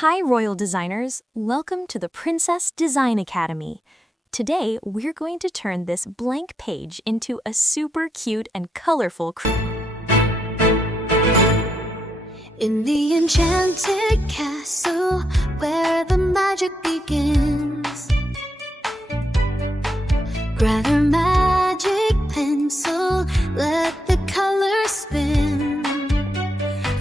Hi, Royal Designers! Welcome to the Princess Design Academy. Today, we're going to turn this blank page into a super cute and colorful in the enchanted castle where the magic begins. Grab your magic pencil, let the colors spin.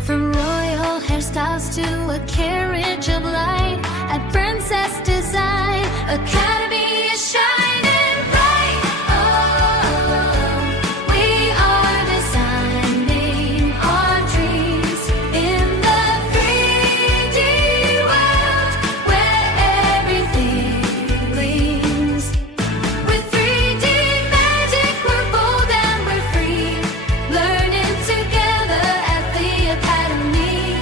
From royal hairstyles to a carriage of light, at Princess Design Academy is shining bright. Oh, we are designing our dreams in the 3D world where everything gleams. With 3D magic, we're bold and we're free, learning together at the Academy.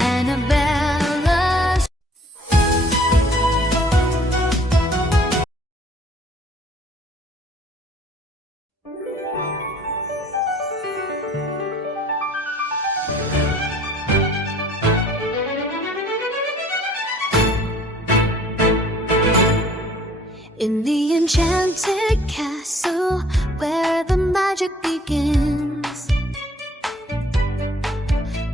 Annabela's in the enchanted castle where the magic begins.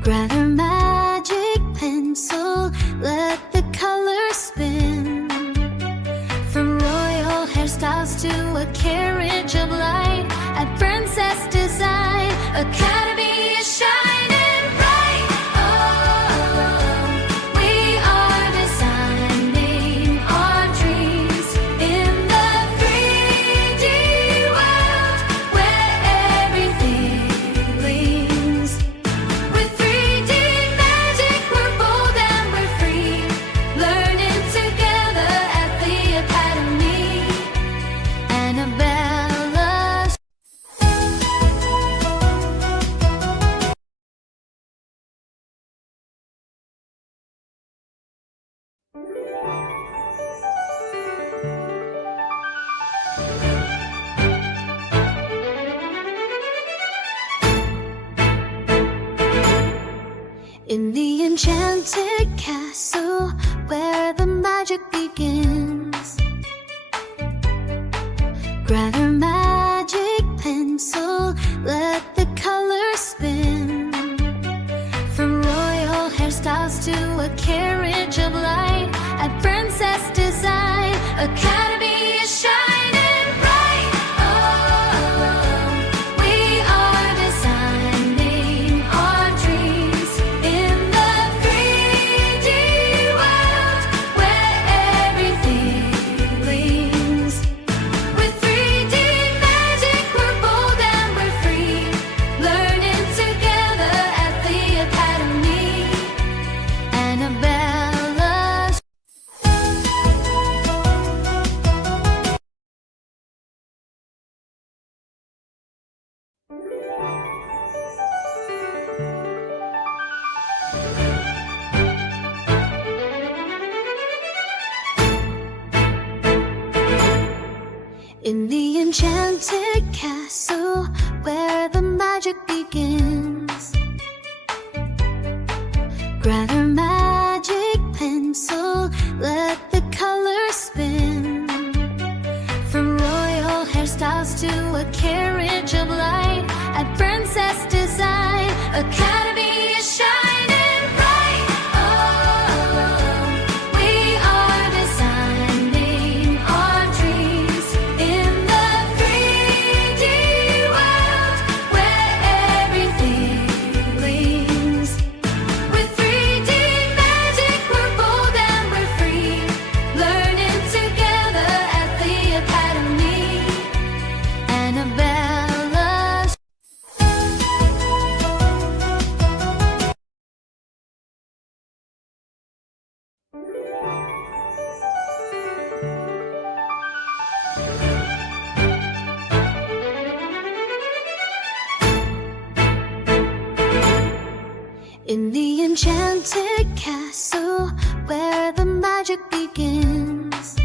Grab your magic pencil, let the colors spin. From royal hairstyles to a carriage of light, at Princess Design Academy is shining bright. Oh, we are designing our dreams in the 3D world where everything gleams. With 3D magic, we're bold and we're free, learning together at the Academy. Annabela's in the enchanted castle where the magic begins. Grab your magic pencil, let the colors spin. From royal hairstyles to a carriage of light, at Princess Design Academy is shining bright. Oh, we are designing our dreams in the 3D world where everything gleams. With 3D magic, we're bold and we're free, learning together at the Academy. Annabela's in the enchanted castle where the magic begins. Grab your magic pencil, let the colors spin. From royal hairstyles to a carriage of light, at Princess Design Academy is shining bright. Oh, we are designing our dreams in the 3D world where everything gleams. With 3D magic, we're bold and we're free, learning together at the Academy. Annabela's in the enchanted castle where the magic begins.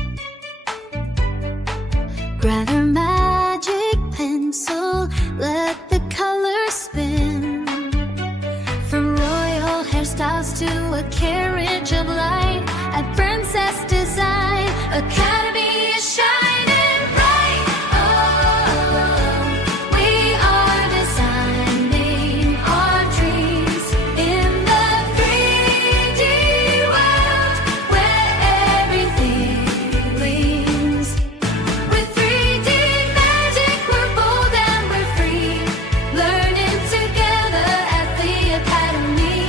Grab your magic pencil, let the colors spin. From royal hairstyles to a carriage Academy is shining bright. Oh, we are designing our dreams in the 3D world where everything gleams. With 3D magic, we're bold and we're free, learning together at the Academy.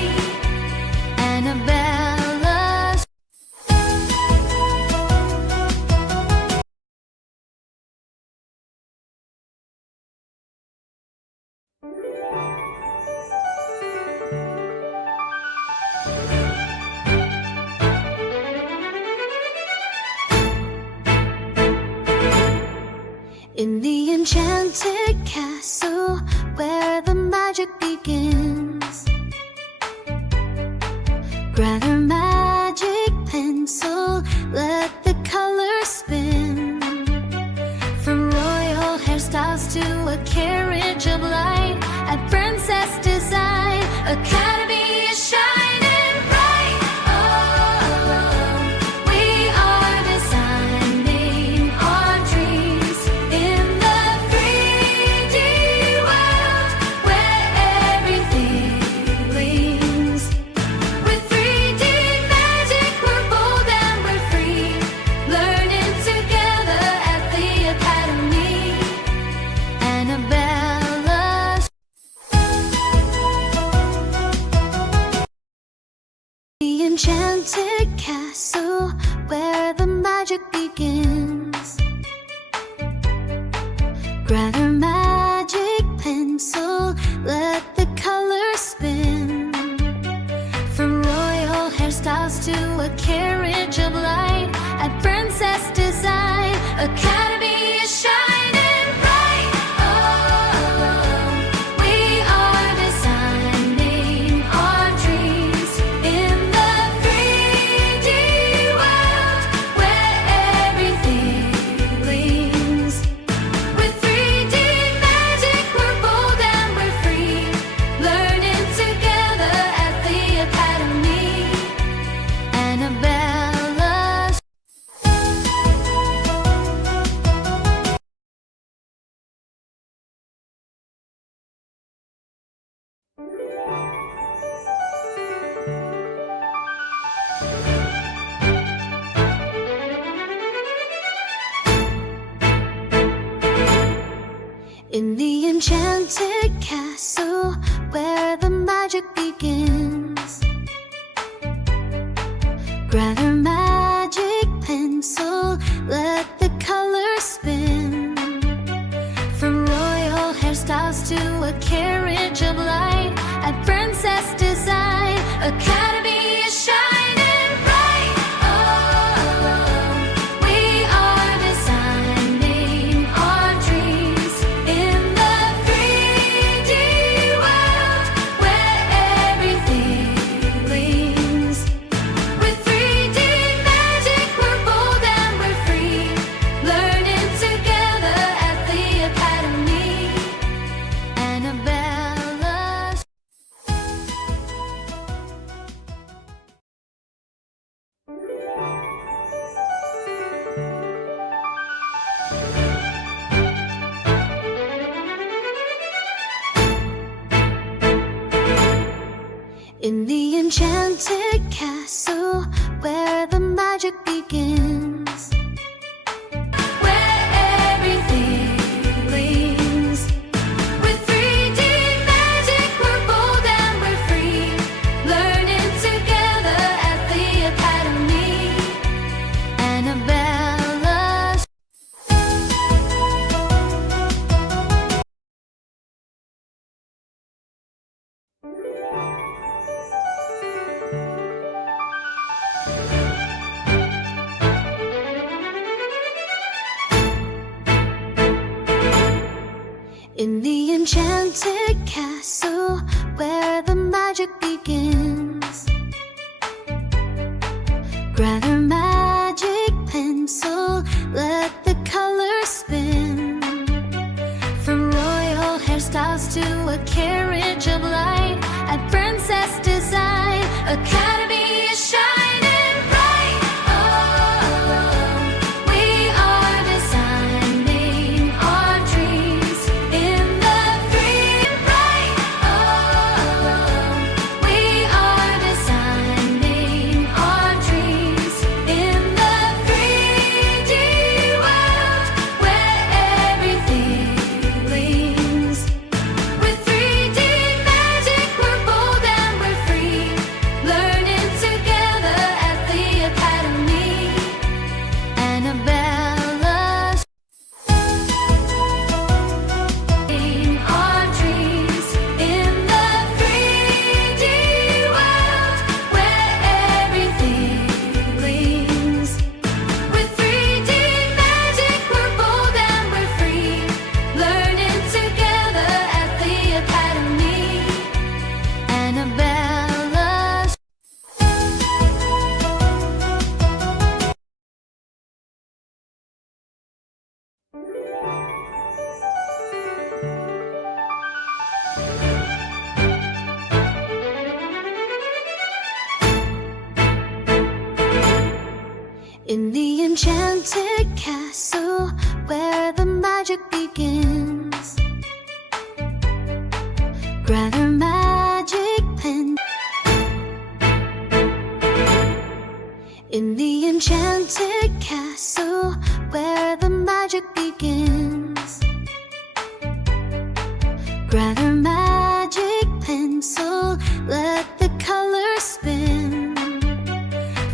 Annabela. In the enchanted castle where the magic begins, grab your magic pencil, let the colors spin. From royal hairstyles to a carriage of light, at Princess Design Academy is shining bright. Oh, we are designing our dreams in the 3D world where everything gleams. With 3D magic, we're bold and we're free, learning together at the Academy. Annabela. The enchanted castle where the magic begins. Grab your magic pencil, let the colors spin. From royal hairstyles to a carriage of light, at Princess Design Academy is shining bright. Oh, we are designing our dreams in the 3D world where everything gleams. With 3D magic, we're bold and we're free, learning together at the Academy. Annabela. In the enchanted castle where the magic begins, grab your magic pencil, let the colors spin. From royal hairstyles to a carriage of light, at Princess Design Academy is shining bright. Oh, we are designing our dreams in the 3D world where everything gleams. With 3D magic, we're bold and we're free, learning together at the Academy. Annabela. In the enchanted castle where the magic begins, where everything gleams. With 3D magic, we're bold and we're free, learning together at the Academy. Annabela. In the enchanted castle where the magic begins, grab your magic pencil, let the colors spin. From royal hairstyles to a carriage of light, at Princess Design Academy is shining bright. Oh, In the enchanted castle where the magic begins, grab her magic pen. In the enchanted castle where the magic begins, grab her magic pencil, let the colors spin.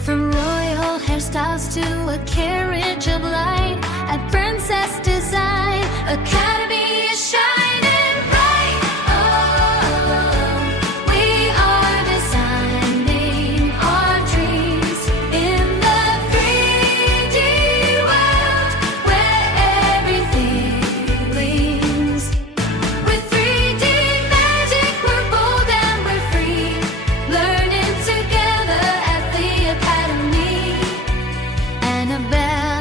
From royal hairstyles to a carriage of light, at Princess Design Academy is shining bright. Oh, we are designing our dreams in the 3D world where everything gleams. With 3D magic, we're bold and we're free, learning together at the Academy. Annabela.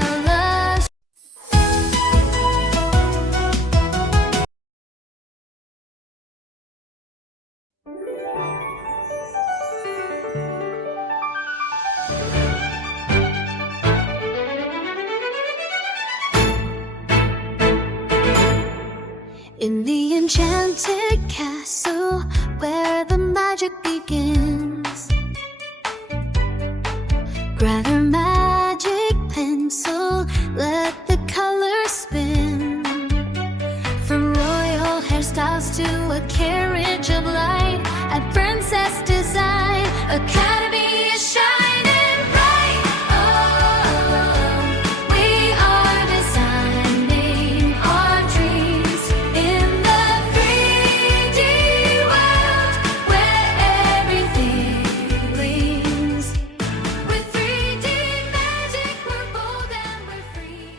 In the enchanted castle where the magic begins, grab her magic pencil, let the colors spin. From royal hairstyles to a carriage of light, at Princess Design Academy is shining bright. Oh, we are designing our dreams in the 3D world where everything gleams. With 3D magic, we're bold and we're free.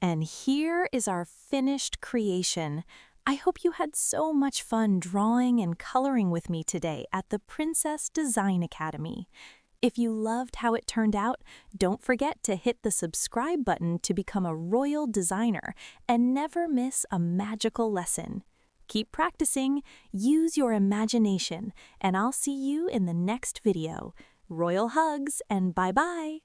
And here is our finished creation. I hope you had so much fun drawing and coloring with me today at the Princess Design Academy. If you loved how it turned out, don't forget to hit the subscribe button to become a royal designer and never miss a magical lesson. Keep practicing, use your imagination, and I'll see you in the next video. Royal hugs and bye-bye!